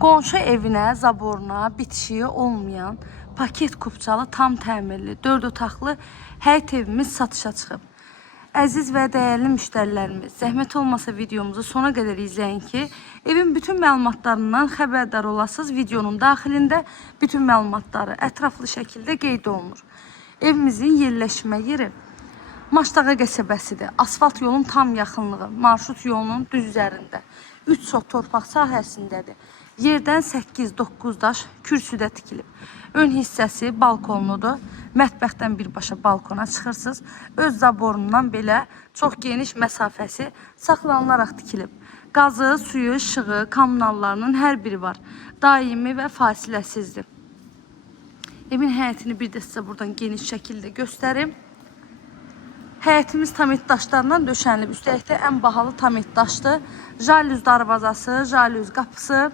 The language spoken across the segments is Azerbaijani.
Qonşu evinə, zaboruna bitişiyi olmayan, paket kupçalı, tam təmirli, 4 otaqlı həyət evimiz satışa çıxıb. Əziz və dəyərli müştərilərimiz, zəhmət olmasa videomuzu sona qədər izləyin ki, evin bütün məlumatlarından xəbərdar olasınız. Videonun daxilində bütün məlumatları ətraflı şəkildə qeyd olunur. Evimizin yerləşmə yeri Maçdağa qəsəbəsidir. Asfalt yolun tam yaxınlığı, marşrut yolunun düz üzərində. 3 sot torpaq sahəsindədir. Yerdən 8-9 daş kürsüdə tikilib. Ön hissəsi balkonludur. Mətbəxdən birbaşa balkona çıxırsınız. Öz zaborundan belə çox geniş məsafəsi saxlanılaraq tikilib. Qazı, suyu, işığı, kommunallarının hər biri var. Daimi və fasiləsizdir. Evin həyətini bir də sizə buradan geniş şəkildə göstərim. Həyətimiz tamit daşlarından döşənilib. Üstəlikdə ən bahalı tamit daşdır. Jalüz darvazası, jalüz qapısı.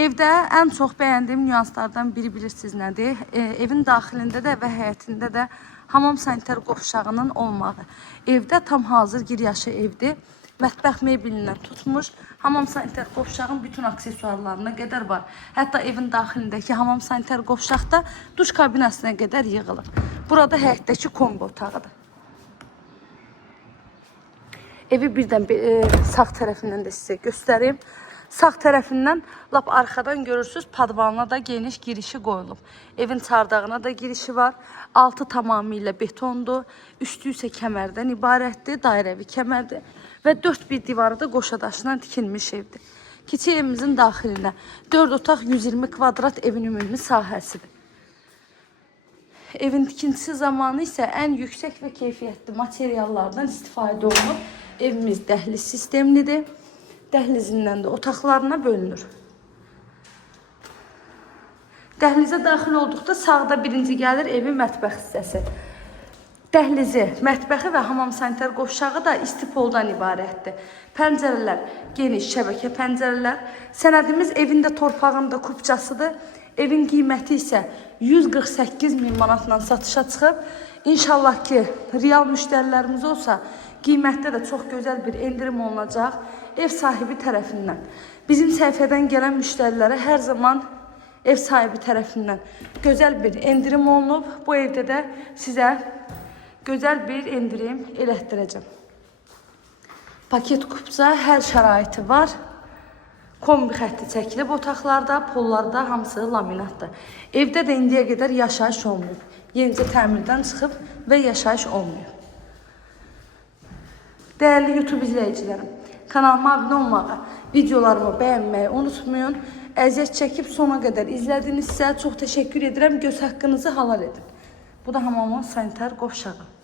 Evdə ən çox bəyəndiyim nüanslardan biri bilirsiniz nədir? Evin daxilində də və həyətində də hamam sanitar qovşağının olmağı. Evdə tam hazır giryaşı evdir. Mətbəx meblindən tutmuş, hamam sanitar qovşağın bütün aksesuarlarına qədər var. Hətta evin daxilindəki hamam sanitar qovşaqda duş kabinasına qədər yığılır. Burada həyətdəki kombi otağıdır. Evi birdən sağ tərəfindən də sizə göstəreyim. Sağ tərəfindən lap arxadan görürsünüz, padvanına da geniş girişi qoyulub. Evin çardağına da girişi var. Altı tamamilə betondur. Üstü isə kəmərdən ibarətdir, dairəvi kəmərdir. Və 4 bir divarı da qoşa daşından tikilmiş evdir. Kiçik evimizin daxilində 4 otaq 120 kvadrat evin ümumi sahəsidir. Evin tikintisi zamanı isə ən yüksək və keyfiyyətli materiallardan istifadə olunub. Evimiz dəhliz sistemlidir. Dəhlizindən də otaqlarına bölünür. Dəhlizə daxil olduqda sağda birinci gəlir evin mətbəx hissəsi. Dəhlizi, mətbəxi və hamam sanitar qovşağı da istipoldan ibarətdir. Pəncərələr geniş şəbəkə pəncərələr. Sənədimiz evində torpağında kupçasıdır. Evin qiyməti isə 148.000 manatla satışa çıxıb. İnşallah ki, real müştərilərimiz olsa, qiymətdə də çox gözəl bir endirim olunacaq ev sahibi tərəfindən. Bizim səhifədən gələn müştərilərə hər zaman ev sahibi tərəfindən gözəl bir endirim olunub. Bu evdə də sizə gözəl bir endirim elətdirəcəm. Paket kupça hər şəraiti var. Kombi xətti çəkilib otaqlarda, pollarda hamısı laminatdır. Evdə də indiyə qədər yaşayış olmayıb. Yenicə təmirdən çıxıb və yaşayış olmayıb. Dəyərli YouTube izləyicilərim, kanalıma abunə olmağı, videolarımı bəyənməyi unutmayın. Əziyyət çəkib sona qədər izlədinizsə çox təşəkkür edirəm. Göz haqqınızı halal edin. Bu da hamamın sanitar qovşağı.